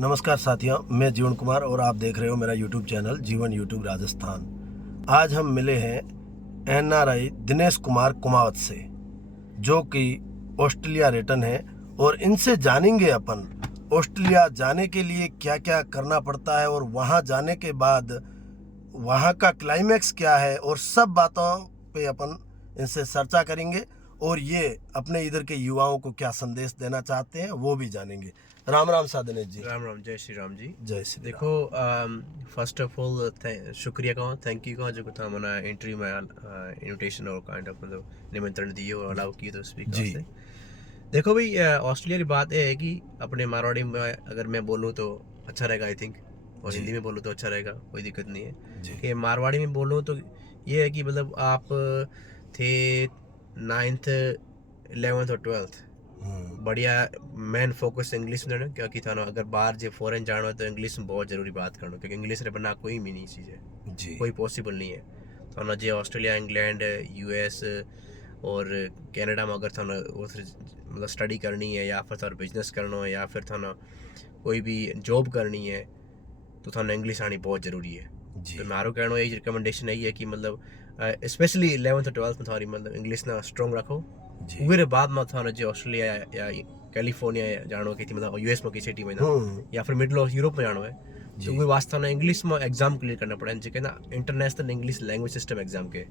नमस्कार साथियों, मैं जीवन कुमार और आप देख रहे हो मेरा यूट्यूब चैनल जीवन यूट्यूब राजस्थान। आज हम मिले हैं NRI दिनेश कुमार कुमावत से, जो कि ऑस्ट्रेलिया रिटर्न है, और इनसे जानेंगे अपन ऑस्ट्रेलिया जाने के लिए क्या क्या करना पड़ता है और वहाँ जाने के बाद वहाँ का क्लाइमैक्स क्या है, और सब बातों पे अपन इनसे चर्चा करेंगे और ये अपने इधर के युवाओं को क्या संदेश देना चाहते हैं वो भी जानेंगे। राम राम सा दिनेश जी। राम राम, जय श्री राम जी। जय श्री राम। देखो, फर्स्ट ऑफ ऑल शुक्रिया कहो, थैंक यू कहो जो था मना इंटरव्यू में इनविटेशन और काइंड ऑफ मतलब निमंत्रण दिए और अलाउ किए तो स्पीक जी। से। देखो भाई, ऑस्ट्रेलिया की बात ये है कि अपने मारवाड़ी में अगर मैं बोलूँ तो अच्छा रहेगा आई थिंक, और जी। हिंदी में बोलूँ तो अच्छा रहेगा, कोई दिक्कत नहीं है। जी। कि मारवाड़ी में बोलूँ तो ये है कि मतलब आप थे 9th 11th और 12th बढ़िया मेन फोकस इंग्लिश में रहना, क्योंकि था ना अगर बाहर जो फॉरेन जाना हो तो इंग्लिश में बहुत ज़रूरी बात करना, क्योंकि इंग्लिश रे बना कोई भी नहीं चीज़ है, जी। कोई पॉसिबल नहीं है। तो ना जो ऑस्ट्रेलिया, इंग्लैंड, US और कनाडा में अगर था ना मतलब स्टडी करनी है या फिर था बिजनेस करना है या फिर था ना कोई भी जॉब करनी है तो था ना इंग्लिश आनी बहुत ज़रूरी है। जी। तो मारो कहना यही रिकमेंडेशन यही है कि मतलब स्पेशली 11th और 12th में थारी मतलब इंग्लिश ना स्ट्रॉन्ग रखो। जी। उगरे बाद में था ना जो ऑस्ट्रेलिया या कैलिफोर्निया जानो की थी मतलब US में की सिटी में ना या फिर मिडल ऑफ यूरोप में जानो है तो जी। उगे वास्ते ना इंग्लिश में एग्जाम क्लियर करना पड़े, जो ना international English language system exam के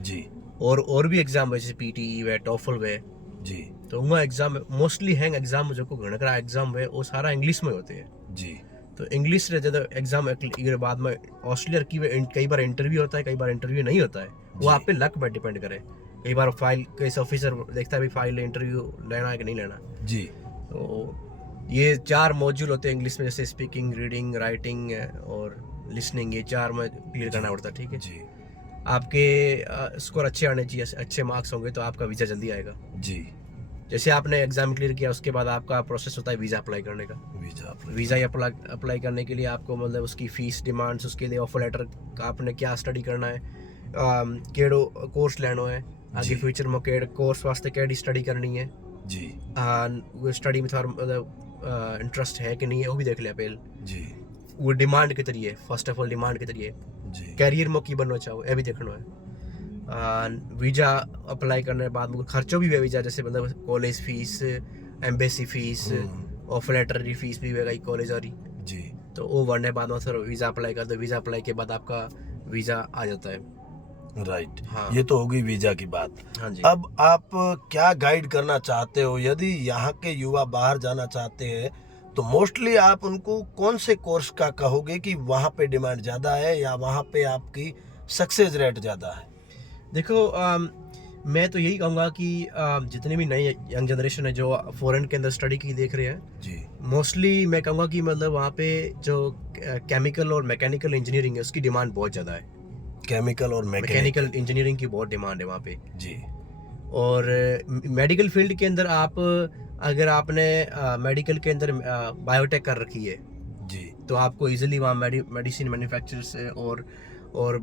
जी। और भी एग्जाम है जैसे PTE वे टॉफल वे। जी। तो उनका एग्जाम मोस्टली हैंग एग्जाम जो को घणकरा एग्जाम है वो सारा इंग्लिश में होते हैं। जी। तो इंग्लिश रे ज्यादा एग्जाम के बाद में ऑस्ट्रेलिया की कई बार इंटरव्यू होता है, कई बार इंटरव्यू नहीं होता है, वो जी। आप पे लक पर डिपेंड करे। कई बार फाइल कैसे ऑफिसर देखता है भी फाइल इंटरव्यू लेना है कि नहीं लेना। जी। तो ये 4 मॉड्यूल होते हैं इंग्लिश में, जैसे स्पीकिंग, रीडिंग, राइटिंग और लिसनिंग, ये 4 में क्लियर करना पड़ता है। ठीक है, जी। आपके स्कोर अच्छे आने चाहिए, अच्छे मार्क्स होंगे तो आपका वीज़ा जल्दी आएगा। जी। जैसे आपने एग्जाम क्लियर किया उसके बाद आपका प्रोसेस होता है वीज़ा अप्लाई करने का। वीज़ा अप्लाई करने के लिए आपको मतलब उसकी फ़ीस डिमांड्स, उसके लिए ऑफर लेटर, आपने क्या स्टडी करना है, केड़ो कोर्स लेना है, आगे फ्यूचर में केड़ कोर्स वास्ते केड़ी स्टडी करनी है जी। वो स्टडी में थार मतलब इंटरेस्ट है कि नहीं है वो भी देख लिया पहले। जी। वो डिमांड के तरिए, फर्स्ट ऑफ ऑल डिमांड के तरिए जी। कैरियर में की बनना चाहो ये भी देखना है। वीज़ा अप्लाई करने के बाद मुझे खर्चों भी है वीज़ा, जैसे मतलब college fees, embassy fees, offer letter की फीस भी है कॉलेज और जी। तो वो बनने के बाद में सर वीज़ा अप्लाई कर दो, वीज़ा अप्लाई के बाद आपका वीज़ा आ जाता है। राइट। हाँ। ये तो हो गई वीजा की बात। हाँ जी। अब आप क्या गाइड करना चाहते हो, यदि यहाँ के युवा बाहर जाना चाहते हैं तो मोस्टली आप उनको कौन से कोर्स का कहोगे कि वहाँ पे डिमांड ज़्यादा है या वहाँ पे आपकी सक्सेस रेट ज़्यादा है? देखो, मैं तो यही कहूँगा कि जितने भी नई यंग जनरेशन है जो फॉरेन के अंदर स्टडी की देख रहे हैं, जी। मोस्टली मैं कहूँगा कि मतलब वहाँ पे जो केमिकल और मैकेनिकल इंजीनियरिंग है उसकी डिमांड बहुत ज़्यादा है। केमिकल और मैकेनिकल इंजीनियरिंग की बहुत डिमांड है वहाँ पे। जी। और मेडिकल फील्ड के अंदर आप अगर आपने मेडिकल के अंदर बायोटेक कर रखी है जी। तो आपको इजीली वहाँ मेडिसिन मैन्युफैक्चरर्स और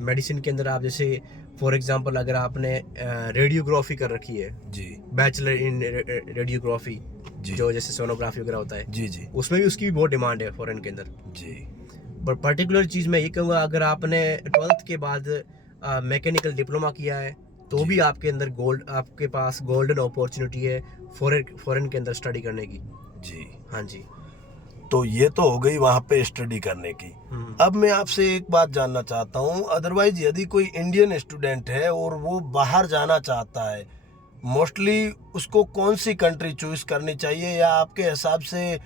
मेडिसिन के अंदर आप जैसे फॉर एग्जांपल अगर आपने रेडियोग्राफी कर रखी है, जी। बैचलर इन रेडियोग्राफी, जो जैसे सोनोग्राफी वगैरह होता है, जी। जी। उसमें भी उसकी भी बहुत डिमांड है फॉरेन के अंदर। जी। पर पर्टिकुलर चीज़ मैं ये कहूँगा, अगर आपने 12th के बाद मैकेनिकल डिप्लोमा किया है तो भी आपके अंदर आपके पास गोल्डन अपॉर्चुनिटी है फॉरेन के अंदर स्टडी करने की। जी। हाँ जी। तो ये तो हो गई वहाँ पे स्टडी करने की। अब मैं आपसे एक बात जानना चाहता हूँ, अदरवाइज यदि कोई इंडियन स्टूडेंट है और वो बाहर जाना चाहता है, मोस्टली उसको कौन सी कंट्री चूज करनी चाहिए, या आपके हिसाब से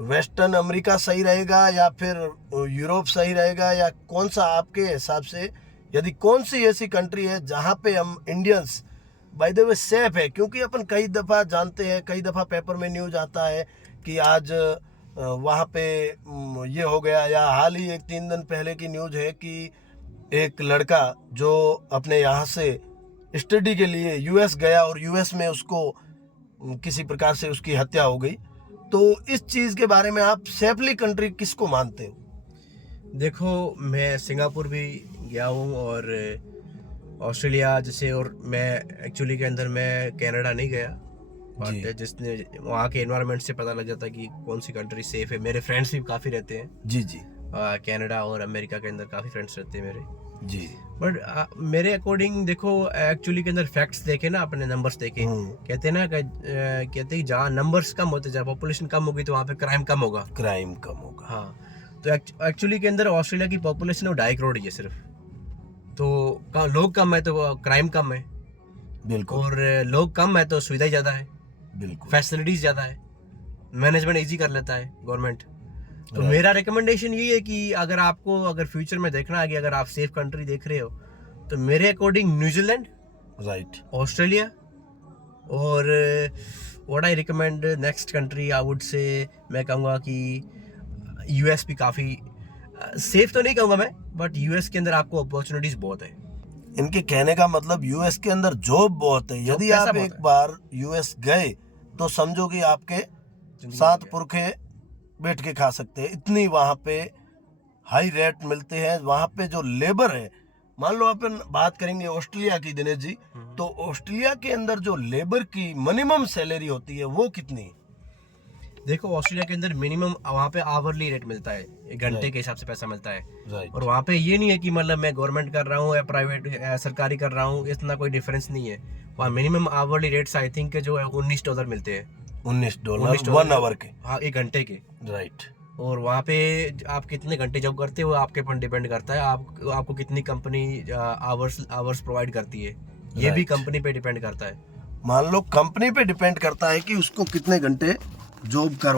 वेस्टर्न अमेरिका सही रहेगा या फिर यूरोप सही रहेगा, या कौन सा आपके हिसाब से, यदि कौन सी ऐसी कंट्री है जहाँ पे हम Indians by the way safe है? क्योंकि अपन कई दफ़ा जानते हैं, कई दफ़ा पेपर में न्यूज आता है कि आज वहाँ पे ये हो गया, या हाल ही 1-3 दिन पहले की न्यूज है कि एक लड़का जो अपने यहाँ से स्टडी के लिए US गया और US में उसको किसी प्रकार से उसकी हत्या हो गई। तो इस चीज़ के बारे में आप सेफली कंट्री किसको मानते हो? देखो, मैं सिंगापुर भी गया हूँ और ऑस्ट्रेलिया जैसे, और मैं एक्चुअली के अंदर मैं कनाडा नहीं गया, बट जी। जिसने वहाँ के एनवायरनमेंट से पता लग जाता है कि कौन सी कंट्री सेफ है। मेरे फ्रेंड्स भी काफ़ी रहते हैं जी जी कनाडा और अमेरिका के अंदर, काफ़ी फ्रेंड्स रहते हैं मेरे। जी। बट मेरे अकॉर्डिंग देखो, एक्चुअली के अंदर फैक्ट्स देखे ना, अपने नंबर्स देखे, कहते हैं ना कि कहते हैं जहाँ नंबर्स कम होते, जहाँ पॉपुलेशन कम होगी तो वहाँ पे क्राइम कम होगा। क्राइम कम होगा। हाँ, तो एक्चुअली के अंदर ऑस्ट्रेलिया की पॉपुलेशन 2.5 करोड़ ही है सिर्फ। तो लोग कम है तो क्राइम कम है, बिल्कुल और लोग कम है तो सुविधाएं ज़्यादा है, बिल्कुल। फैसिलिटीज़ ज़्यादा है, मैनेजमेंट इजी कर लेता है गवर्नमेंट। तो Right. मेरा रिकमेंडेशन ये है कि अगर फ्यूचर में देखना है कि अगर आप सेफ कंट्री देख रहे हो, तो मेरे अकॉर्डिंग न्यूजीलैंड, राइट। ऑस्ट्रेलिया, और what I recommend next country, I would say, मैं कहूँगा कि यूएस भी काफ़ी सेफ तो नहीं कहूँगा मैं, बट यूएस के अंदर आपको अपॉर्चुनिटीज बहुत है। इनके कहने का मतलब यूएस के अंदर जॉब बहुत है। यदि पैसा आप बहुत एक है। बार यूएस गए तो समझो कि आपके जिंदगी 7 में पुरखे बैठ के खा सकते हैं, इतनी वहाँ पे हाई रेट मिलते हैं। वहाँ पे जो लेबर है, मान लो अपन बात करेंगे ऑस्ट्रेलिया की दिनेश जी, तो ऑस्ट्रेलिया के अंदर जो लेबर की मिनिमम सैलरी होती है वो कितनी? देखो, ऑस्ट्रेलिया के अंदर मिनिमम वहाँ पे आवरली रेट मिलता है, एक घंटे Right. के हिसाब से पैसा मिलता है। राइट। और वहाँ पे ये नहीं है कि मतलब मैं गवर्नमेंट कर रहा हूँ या प्राइवेट सरकारी कर रहा हूँ, इतना कोई डिफरेंस नहीं है। वहाँ minimum hourly rates I think जो है $19 मिलते हैं। $19 1 आवर के। हाँ, एक घंटे के। राइट। और वहाँ पे आप कितने घंटे जॉब करते हो आपके ऊपर डिपेंड करता है, आपको कितनी कंपनी आवर्स प्रोवाइड करती है, ये भी Right. कंपनी पे डिपेंड करता है। मान लो कंपनी पे डिपेंड करता है कि उसको कितने घंटे जॉब करवा